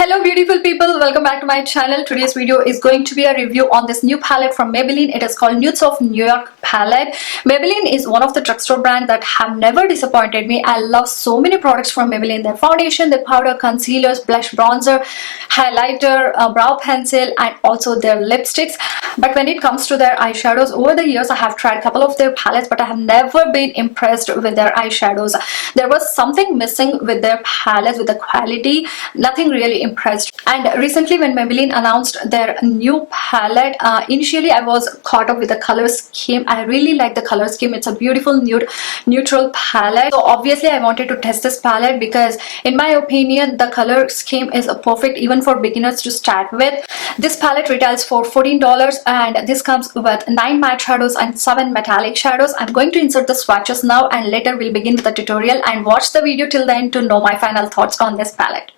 Hello beautiful people, welcome back to my channel. Today's video is going to be a review on this new palette from Maybelline. It is called Nudes of New York palette. Maybelline is one of the drugstore brands that have never disappointed me. I love so many products from Maybelline. Their foundation, their powder, concealers, blush, bronzer, highlighter, brow pencil, and also their lipsticks. But when it comes to their eyeshadows, over the years I have tried a couple of their palettes, but I have never been impressed with their eyeshadows. There was something missing with their palettes, with the quality. Nothing really impressed. And recently when Maybelline announced their new palette, initially I was caught up with the color scheme. I really like the color scheme. It's a beautiful nude neutral palette. So obviously I wanted to test this palette because in my opinion the color scheme is perfect even for beginners to start with. This palette retails for $14 and this comes with 9 matte shadows and 7 metallic shadows. I'm going to insert the swatches now and later we'll begin with the tutorial, and watch the video till the end to know my final thoughts on this palette.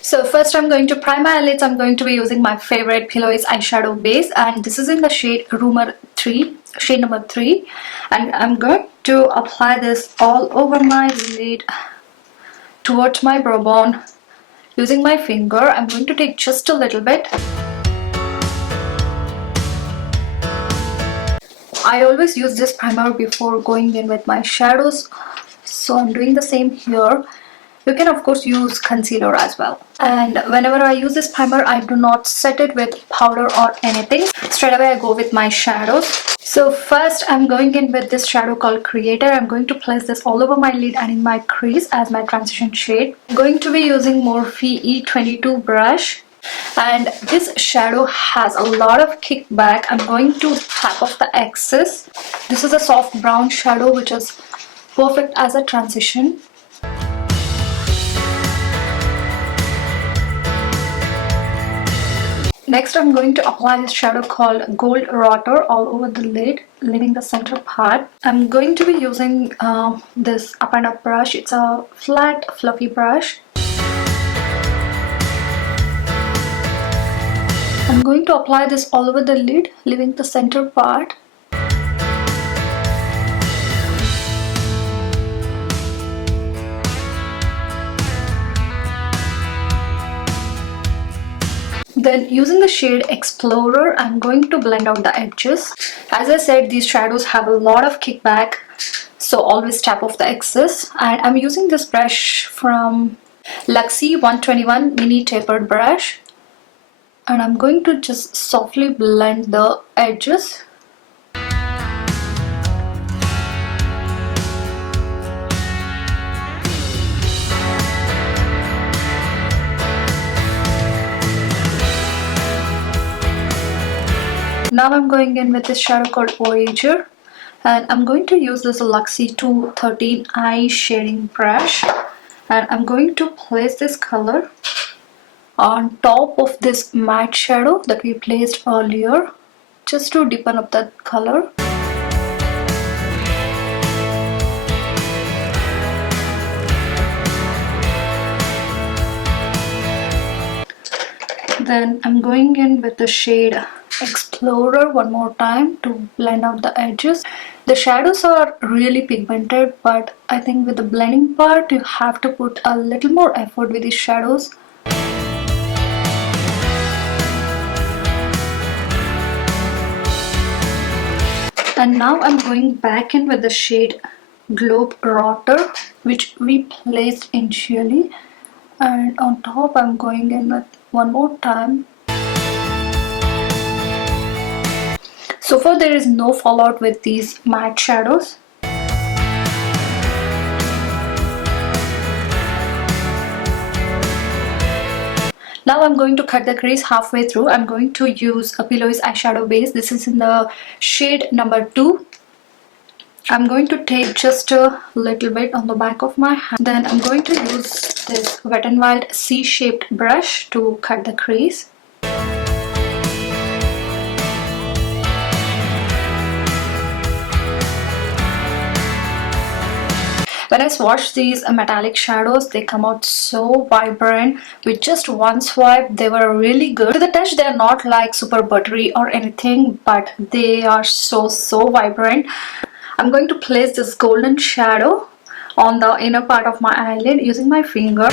So first I'm going to prime my eyelids. I'm going to be using my favorite Pillows eyeshadow base, and this is in the shade number 3, and I'm going to apply this all over my lid towards my brow bone using my finger. I'm going to take just a little bit. I always use this primer before going in with my shadows, so I'm doing the same here. You can of course use concealer as well. And whenever I use this primer, I do not set it with powder or anything. Straight away I go with my shadows. So first I'm going in with this shadow called Creator. I'm going to place this all over my lid and in my crease as my transition shade. I'm going to be using Morphe E22 brush. And this shadow has a lot of kickback. I'm going to tap off the excess. This is a soft brown shadow which is perfect as a transition. Next I'm going to apply this shadow called Gold Rotter all over the lid, leaving the center part. I'm going to be using this up and up brush. It's a flat fluffy brush. I'm going to apply this all over the lid, leaving the center part. Then using the shade Explorer, I'm going to blend out the edges. As I said, these shadows have a lot of kickback, so always tap off the excess. And I'm using this brush from Luxie 121 mini tapered brush. And I'm going to just softly blend the edges. Now I'm going in with this shadow called Voyager, and I'm going to use this Luxie 213 eye shading brush, and I'm going to place this color on top of this matte shadow that we placed earlier, just to deepen up that color. Then I'm going in with the shade Explorer one more time to blend out the edges. The shadows are really pigmented, but I think with the blending part you have to put a little more effort with these shadows. And now I'm going back in with the shade Globe Rotter, which we placed initially, and on top I'm going in with one more time. So far there is no fallout with these matte shadows. Now I'm going to cut the crease halfway through. I'm going to use a Pillows eyeshadow base. This is in the shade number 2. I'm going to take just a little bit on the back of my hand. Then I'm going to use this Wet n Wild C-shaped brush to cut the crease. When When I swatch these metallic shadows, they come out so vibrant. With just one swipe, they were really good. To the touch, they're not like super buttery or anything, but they are so vibrant. I'm going to place this golden shadow on the inner part of my eyelid using my finger.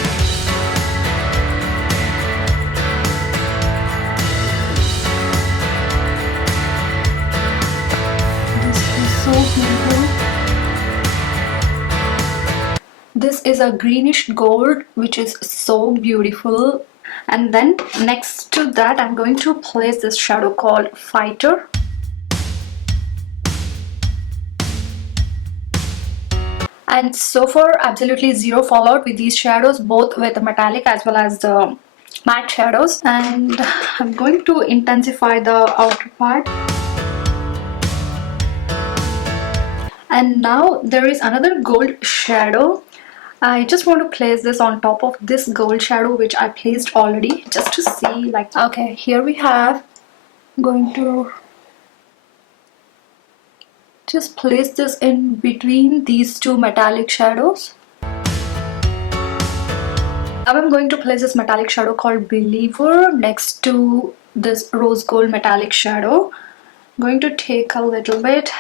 This is a greenish gold, which is so beautiful. And then next to that, I'm going to place this shadow called Fighter. And so far, absolutely zero fallout with these shadows, both with the metallic as well as the matte shadows. And I'm going to intensify the outer part. And now there is another gold shadow. I just want to place this on top of this gold shadow which I placed already, just to see, like, okay, here we have. I'm going to just place this in between these two metallic shadows. Now I'm going to place this metallic shadow called Believer next to this rose gold metallic shadow. I'm going to take a little bit.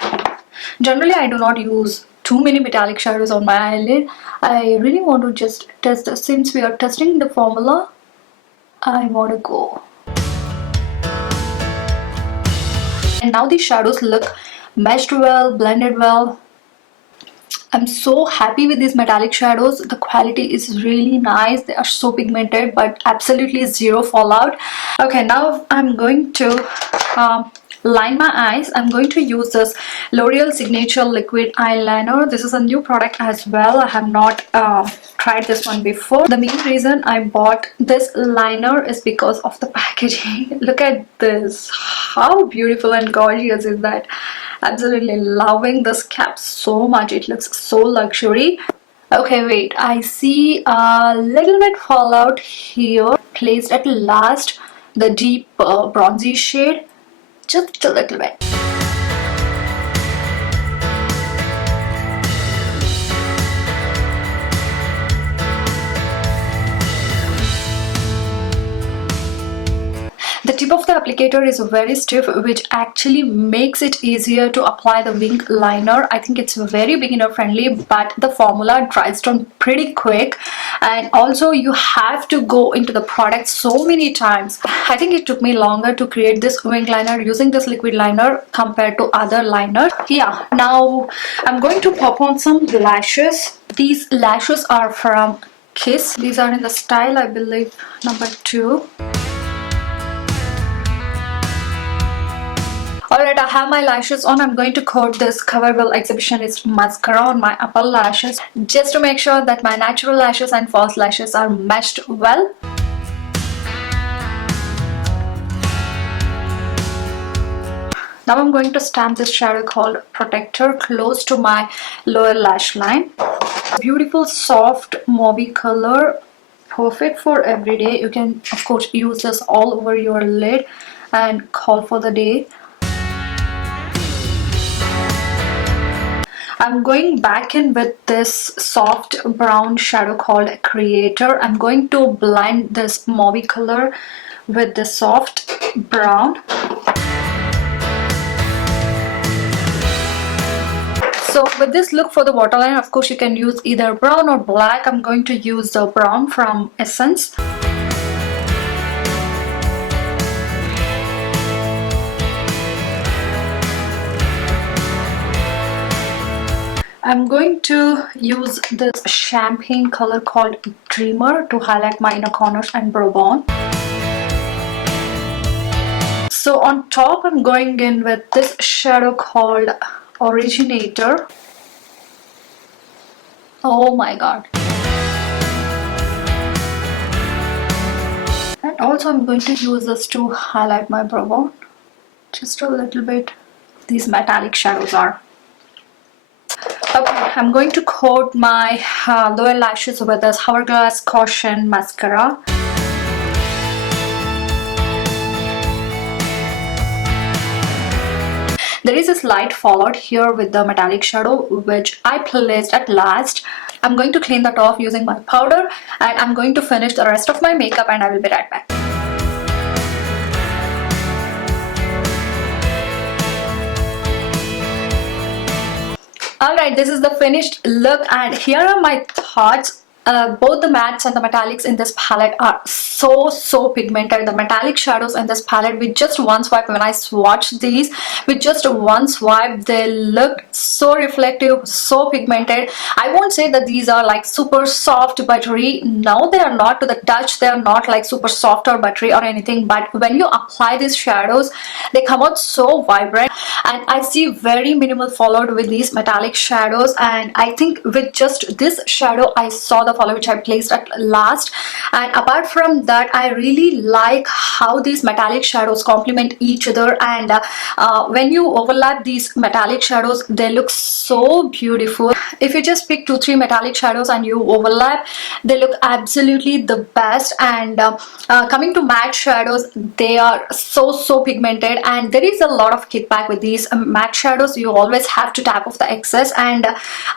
Generally, I do not use too many metallic shadows on my eyelid. I really want to just test this. Since we are testing the formula, I want to go. And now these shadows look meshed well, blended well. I'm so happy with these metallic shadows. The quality is really nice. They are so pigmented, but absolutely zero fallout. Okay, now I'm going to line my eyes. I'm going to use this L'Oreal Signature Liquid Eyeliner. This is a new product as well. I have not tried this one before. The main reason I bought this liner is because of the packaging. Look at this. How beautiful and gorgeous is that? Absolutely loving this cap so much. It looks so luxury. Okay, wait. I see a little bit fallout here. Placed at last the deep bronzy shade. Just a little bit. The tip of the applicator is very stiff, which actually makes it easier to apply the wing liner. I think it's very beginner friendly, but the formula dries down pretty quick, and also you have to go into the product so many times. I think it took me longer to create this wing liner using this liquid liner compared to other liners. Yeah, now I'm going to pop on some lashes. These lashes are from Kiss. These are in the style, I believe, number 2. Alright, I have my lashes on. I'm going to coat this Coverwell Exhibitionist mascara on my upper lashes just to make sure that my natural lashes and false lashes are meshed well. Now I'm going to stamp this shadow called Protector close to my lower lash line. Beautiful soft mauve color, perfect for everyday. You can of course use this all over your lid and call for the day. I'm going back in with this soft brown shadow called Creator. I'm going to blend this mauve color with the soft brown. So with this look for the waterline, of course you can use either brown or black. I'm going to use the brown from Essence. I'm going to use this champagne color called Dreamer to highlight my inner corners and brow bone. So on top, I'm going in with this shadow called Originator. Oh my god. And also I'm going to use this to highlight my brow bone. Just a little bit. These metallic shadows are. Okay, I'm going to coat my lower lashes with this Hourglass Caution mascara. There is a slight fallout here with the metallic shadow which I placed at last. I'm going to clean that off using my powder, and I'm going to finish the rest of my makeup, and I will be right back. Alright, this is the finished look, and here are my thoughts. Both the mattes and the metallics in this palette are so pigmented. The metallic shadows in this palette, with just one swipe, when I swatched these with just one swipe, they looked so reflective, so pigmented. I won't say that these are like super soft buttery. No, they are not. To the touch, they are not like super soft or buttery or anything, but when you apply these shadows, they come out so vibrant. And I see very minimal followed with these metallic shadows, and I think with just this shadow I saw the follow which I placed at last. And apart from that, I really like how these metallic shadows complement each other, and when you overlap these metallic shadows, they look so beautiful. If you just pick 2-3 metallic shadows and you overlap, they look absolutely the best. And coming to matte shadows, they are so pigmented, and there is a lot of kickback with these matte shadows. You always have to tap off the excess, and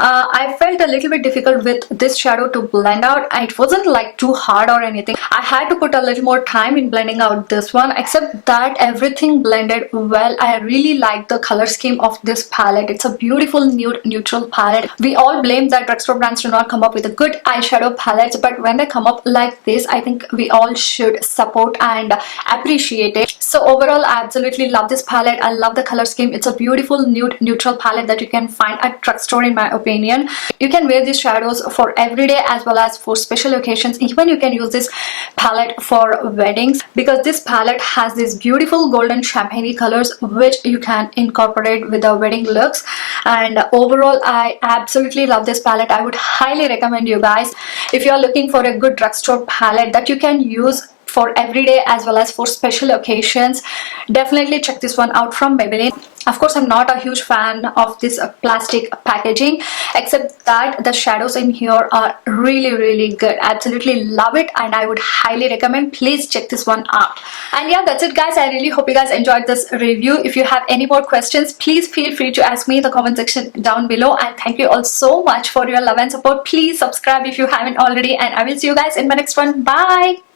I felt a little bit difficult with this shadow to blend out. It wasn't like too hard or anything. I had to put a little more time in blending out this one, except that everything blended well. I really like the color scheme of this palette. It's a beautiful nude neutral palette. We all blame that drugstore brands do not come up with a good eyeshadow palettes, but when they come up like this, I think we all should support and appreciate it. So overall, I absolutely love this palette. I love the color scheme. It's a beautiful nude neutral palette that you can find at drugstore, in my opinion. You can wear these shadows for everyday as well as for special occasions. Even you can use this palette for weddings, because this palette has these beautiful golden champagne colors which you can incorporate with the wedding looks. And overall, I absolutely love this palette. I would highly recommend you guys, if you are looking for a good drugstore palette that you can use for everyday as well as for special occasions, definitely check this one out from Maybelline. Of course, I'm not a huge fan of this plastic packaging, except that the shadows in here are really good. Absolutely love it, and I would highly recommend. Please check this one out. And yeah, that's it guys. I really hope you guys enjoyed this review. If you have any more questions, please feel free to ask me in the comment section down below. And thank you all so much for your love and support. Please subscribe if you haven't already, and I will see you guys in my next one. Bye.